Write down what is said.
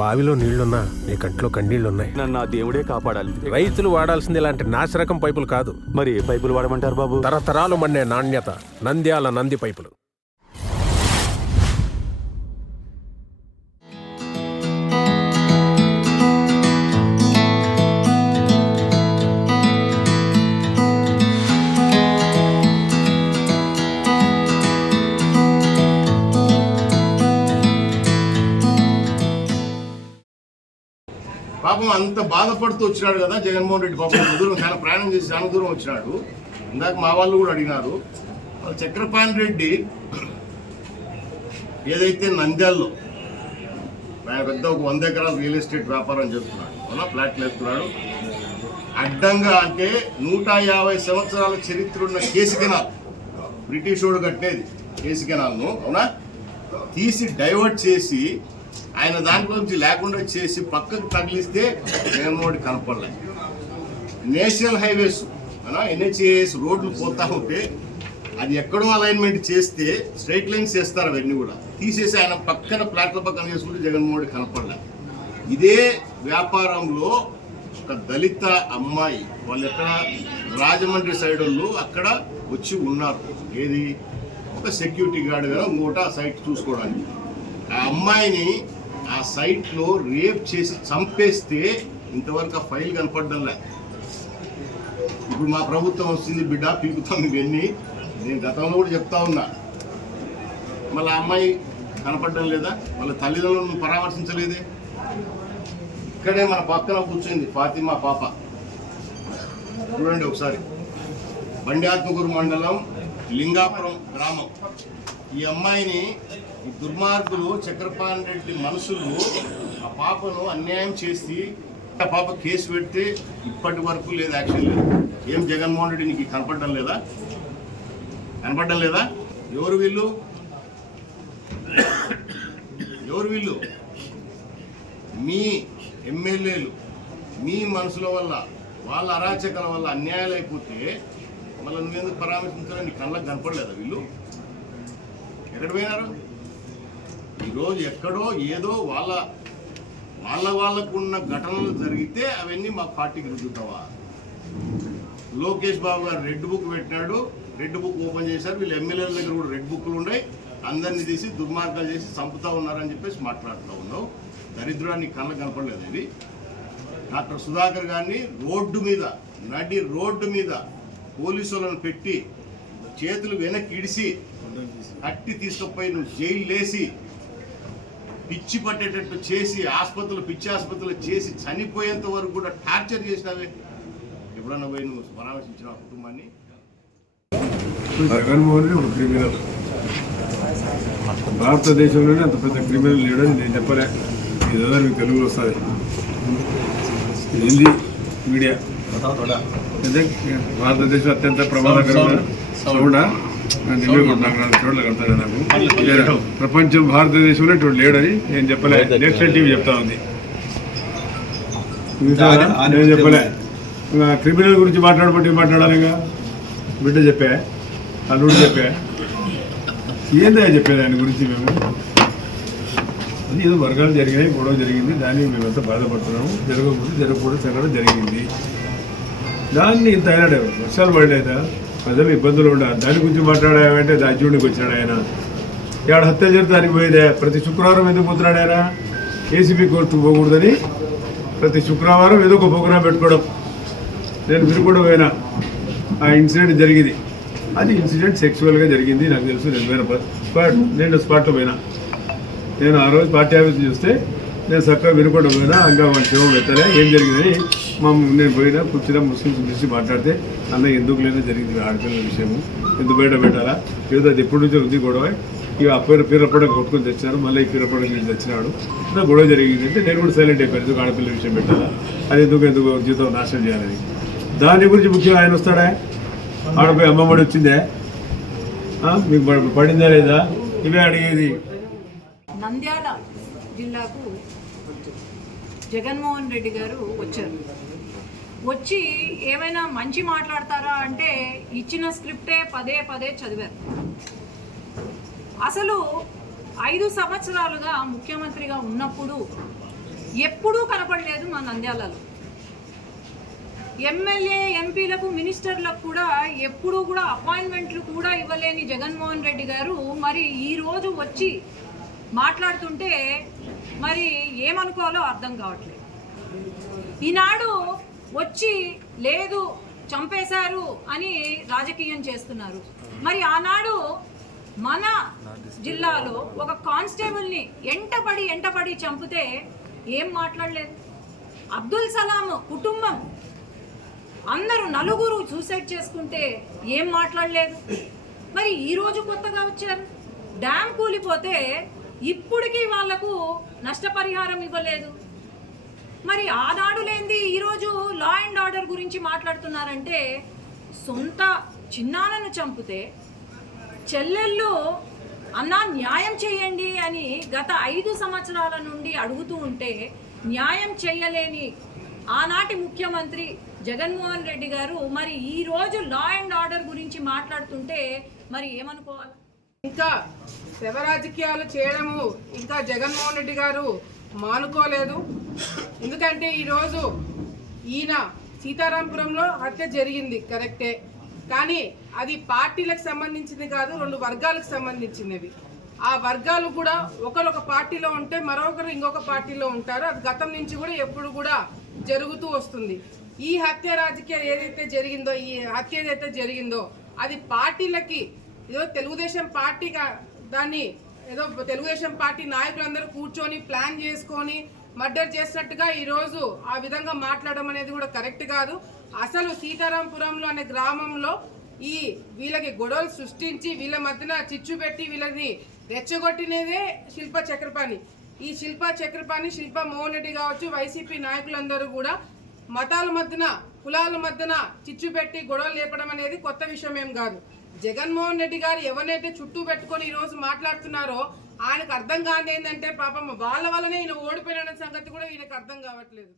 బావిలో నీళ్లున్నా నీ కంట్లో కన్నీళ్లున్నాయి. నన్ను ఆ దేవుడే కాపాడాలి. రైతులు వాడాల్సింది ఇలాంటి నాసిరకం పైపులు కాదు. మరి ఏ పైపులు వాడమంటారు బాబు? తరతరాలు మన్నే నాణ్యత నంద్యాల నంది పైపులు. పాపం అంత బాధపడుతూ వచ్చినాడు కదా జగన్మోహన్ రెడ్డి. పాపం దూరం చాలా ప్రయాణం చేసి చాలా దూరం వచ్చినాడు. ఇందాక మా వాళ్ళు కూడా అడిగినారు. చక్రపాణి రెడ్డి ఏదైతే నంద్యాలలో ఆయన పెద్ద ఒక 100 ఎకరాల రియల్ ఎస్టేట్ వ్యాపారం చేస్తున్నాడు, అవునా, ఫ్లాట్లు వేస్తున్నాడు. అడ్డంగా అంటే 150 సంవత్సరాల చరిత్ర ఉన్న కేసు కెనాల్, బ్రిటిష్ వాడు కట్టేది కేసు కెనాల్ను, అవునా, తీసి డైవర్ట్ చేసి ఆయన దాంట్లోంచి లేకుండా చేసి పక్కకు తగిలిస్తే జగన్మోహన్ కనపడలే. నేషనల్ హైవేస్ NHAS రోడ్లు పోతా ఉంటే అది ఎక్కడో అలైన్మెంట్ చేస్తే స్ట్రైట్ లైన్స్ చేస్తారు, అవన్నీ కూడా తీసేసి ఆయన పక్కన ప్లాట్ల పక్కన చేసుకుంటే జగన్మోహన్ కనపడలే. ఇదే వ్యాపారంలో ఒక దళిత అమ్మాయి, వాళ్ళు ఎక్కడ రాజమండ్రి సైడ్ వాళ్ళు అక్కడ వచ్చి ఉన్నారు. ఏది ఒక సెక్యూరిటీ గార్డ్ కదా ఇంకోట ఆ సైట్ చూసుకోవడానికి. ఆ అమ్మాయిని ఆ సైట్లో రేప్ చేసి చంపేస్తే ఇంతవరకు ఆ ఫైల్ కనపడ్డంలే. ఇప్పుడు మా ప్రభుత్వం వస్తుంది బిడ్డ పీకుతాం ఇవన్నీ, నేను గతంలో కూడా చెప్తా ఉన్నా. మళ్ళీ ఆ అమ్మాయి కనపడడం లేదా, వాళ్ళ తల్లిదండ్రులను పరామర్శించలేదే. ఇక్కడే మన పక్కన కూర్చుంది ఫాతిమా పాప, చూడండి ఒకసారి. బండి మండలం లింగాపురం గ్రామం. ఈ అమ్మాయిని ఈ దుర్మార్గులు చక్రపాణి రెడ్డి మనుషులు ఆ పాపను అన్యాయం చేసి ఆ పాప కేసు పెడితే ఇప్పటి వరకు లేదు, యాక్షన్ లేదు. ఏం జగన్మోహన్ రెడ్డి నీకు కనపడడం లేదా? కనపడడం లేదా? ఎవరు వీళ్ళు? ఎవరు వీళ్ళు? మీ ఎమ్మెల్యేలు మీ మనుషుల వల్ల, వాళ్ళ అరాచకాల వల్ల అన్యాయాలు అయిపోతే మళ్ళీ నువ్వెందుకు పరామర్శించాలని నీ కళ్ళకు కనపడలేదా వీళ్ళు? ఎక్కడ పోయినారు? ఈరోజు ఎక్కడో ఏదో వాళ్ళకు ఉన్న ఘటనలు జరిగితే అవన్నీ మా పార్టీకి రుద్దుతావా? లోకేష్ బాబు గారు రెడ్ బుక్ పెట్టినాడు, రెడ్ బుక్ ఓపెన్ చేశారు. వీళ్ళు ఎమ్మెల్యేల దగ్గర కూడా రెడ్ బుక్లు ఉన్నాయి, అందరినీ తీసి దుర్మార్గాలు చేసి చంపుతా ఉన్నారని చెప్పేసి మాట్లాడుతూ ఉన్నావు. దరిద్రాన్ని కళ్ళకు కనపడలేదు. ఇది డాక్టర్ సుధాకర్ గారిని నడి రోడ్డు మీద పోలీసులను పెట్టి చేతులు వెనక్కి ఇడిసి కట్టి తీసుకుపోయి నువ్వు జైలు వేసి పిచ్చి పట్టేటట్టు చేసి పిచ్చి ఆసుపత్రులు చేసి చనిపోయేంత వరకు కూడా టార్చర్ చేసినావే. ఎప్పుడన్నా పోయి నువ్వు పరామర్శించిన కుటుంబాన్ని? జగన్మోహన్ రెడ్డి ఒక క్రిమినల్, భారతదేశంలోనే అంత పెద్ద క్రిమినల్ లేడని నేను చెప్పలే. ఇదేదో మీకు తెలుగులో వస్తుంది, హిందీ మీడియా. భారతదేశం అత్యంత ప్రమాదకరమైన చూడా చూడలే కడతాడు నాకు. ప్రపంచం భారతదేశంలో ఇటు లేడని నేను చెప్పలే. నేషనల్ టీవీ చెప్తా ఉంది, నేను చెప్పలే. క్రిమినల్ గురించి మాట్లాడాలి. ఇంకా బిడ్డ చెప్పా, అల్లుడు చెప్పా, ఏందా చెప్పేది ఆయన గురించి. మేము అది ఏదో వర్గాలు జరిగినాయి, గొడవ జరిగింది, దాన్ని మేమంతా బాధపడుతున్నాము. జరగకూడదు జరగడం జరిగింది. దాన్ని ఇంత అయినాడు, వర్షాలు పడలేదా, ప్రజలు ఇబ్బందులు ఉండాలి, దాని గురించి మాట్లాడామంటే రాజ్యుడికి వచ్చినాడు ఆయన. ఇక్కడ హత్య జరిగితే దానికి పోయేదే. ప్రతి శుక్రవారం ఎందుకు పోతున్నాడు ఆయన? ఏసీబీ కోర్టు పోకూడదని ప్రతి శుక్రవారం ఏదో ఒక ప్రోగ్రాం పెట్టుకోవడం. నేను వినుకుండా పోయినా, ఆ ఇన్సిడెంట్ జరిగింది. అది ఇన్సిడెంట్ సెక్సువల్గా జరిగింది నాకు తెలుసు. నేను స్పాట్లో పోయినా. నేను ఆ రోజు పార్టీ ఆఫీస్ చూస్తే నేను చక్కగా వినుకుండా పోయినా. ఇంకా వాళ్ళ శివం పెట్టలే ఏం జరిగిందని నేను పోయినా కూర్చున్నా. ముస్లిమ్స్ చూసి మాట్లాడితే అన్న ఎందుకు లేదా జరిగింది ఆడపిల్లల విషయము, ఎందుకు బయట పెట్టాలా, ఏదో అది ఎప్పటి నుంచో ఉంది గొడవ. ఇక ఆ పీరపడ కొట్టుకొని తెచ్చినారు, మళ్ళీ ఈ పీరపడ నుంచి తెచ్చినాడు, గొడవ జరిగింది అంటే నేను కూడా సైలెంట్ అయిపోయాను. ఎందుకు ఆడపిల్లల విషయం పెట్టాలా, అది ఎందుకు జీవితం నాశనం చేయాలని. దాని గురించి ముఖ్యంగా ఆయన వస్తాడా? ఆడపోయి అమ్మమ్మడి వచ్చిందే, మీకు పడిందా లేదా, ఇవే అడిగేది. నంద్యాల జిల్లాకు జగన్మోహన్ రెడ్డి గారు వచ్చారు. వచ్చి ఏమైనా మంచి మాట్లాడతారా అంటే ఇచ్చిన స్క్రిప్టే పదే చదివారు. అసలు 5 సంవత్సరాలుగా ముఖ్యమంత్రిగా ఉన్నప్పుడు ఎప్పుడూ కనపడలేదు మా నంద్యాలలో. ఎమ్మెల్యే ఎంపీలకు మినిస్టర్లకు కూడా ఎప్పుడూ కూడా అపాయింట్మెంట్లు కూడా ఇవ్వలేని జగన్మోహన్ రెడ్డి గారు మరి ఈరోజు వచ్చి మాట్లాడుతుంటే మరి ఏమనుకోవాలో అర్థం కావట్లేదు. ఈనాడు వచ్చి లేదు చంపేశారు అని రాజకీయం చేస్తున్నారు. మరి ఆనాడు మన జిల్లాలో ఒక కానిస్టేబుల్ని ఎంటపడి చంపితే ఏం మాట్లాడలేదు. అబ్దుల్ సలాం కుటుంబం అందరూ నలుగురు సూసైడ్ చేసుకుంటే ఏం మాట్లాడలేదు. మరి ఈరోజు కొత్తగా వచ్చారు, డ్యామ్ కూలిపోతే ఇప్పటికీ వాళ్లకు నష్టపరిహారం ఇవ్వలేదు. మరి ఆనాడు లేనిది ఈరోజు లా అండ్ ఆర్డర్ గురించి మాట్లాడుతున్నారంటే, సొంత చిన్నాన్నను చంపితే చెల్లెళ్ళు అన్నా న్యాయం చేయండి అని గత 5 సంవత్సరాల నుండి అడుగుతూ ఉంటే న్యాయం చేయలేని ఆనాటి ముఖ్యమంత్రి జగన్మోహన్ రెడ్డి గారు మరి ఈరోజు లా అండ్ ఆర్డర్ గురించి మాట్లాడుతుంటే మరి ఏమనుకోవాలి? ఇంకా శవ రాజకీయాలు చేయడము ఇంకా జగన్మోహన్ రెడ్డి గారు మానుకోలేదు. ఎందుకంటే ఈరోజు ఈయన సీతారాంపురంలో హత్య జరిగింది కరెక్టే, కానీ అది పార్టీలకు సంబంధించింది కాదు, 2 వర్గాలకు సంబంధించినవి. ఆ వర్గాలు కూడా ఒకరొక పార్టీలో ఉంటే మరొకరు ఇంకొక పార్టీలో ఉంటారు. అది గతం నుంచి కూడా ఎప్పుడు కూడా జరుగుతూ వస్తుంది. ఈ హత్య రాజకీయం ఏదైతే జరిగిందో, ఈ హత్య ఏదైతే జరిగిందో అది పార్టీలకి ఏదో తెలుగుదేశం పార్టీ దాన్ని ఏదో తెలుగుదేశం పార్టీ నాయకులందరూ కూర్చొని ప్లాన్ చేసుకొని మర్డర్ చేసినట్టుగా ఈరోజు ఆ విధంగా మాట్లాడడం అనేది కూడా కరెక్ట్ కాదు. అసలు సీతారాంపురంలో అనే గ్రామంలో వీళ్ళకి గొడవలు సృష్టించి వీళ్ళ మధ్యన చిచ్చు పెట్టి వీళ్ళని రెచ్చగొట్టినదే శిల్పా చక్రపాణి. ఈ శిల్పా చక్రపాణి, శిల్పా మోహన్ రెడ్డి కావచ్చు, వైసీపీ నాయకులందరూ కూడా మతాల మధ్యన కులాల మధ్యన చిచ్చు పెట్టి గొడవలు లేపడం అనేది కొత్త విషయం ఏం కాదు. జగన్మోహన్ రెడ్డి గారు ఎవరినైతే చుట్టూ పెట్టుకొని ఈరోజు మాట్లాడుతున్నారో ఆయనకు అర్థం కాని ఏంటంటే పాపం వాళ్ళ వల్లనే ఈయన ఓడిపోయిన సంగతి కూడా ఈయనకు అర్థం కావట్లేదు.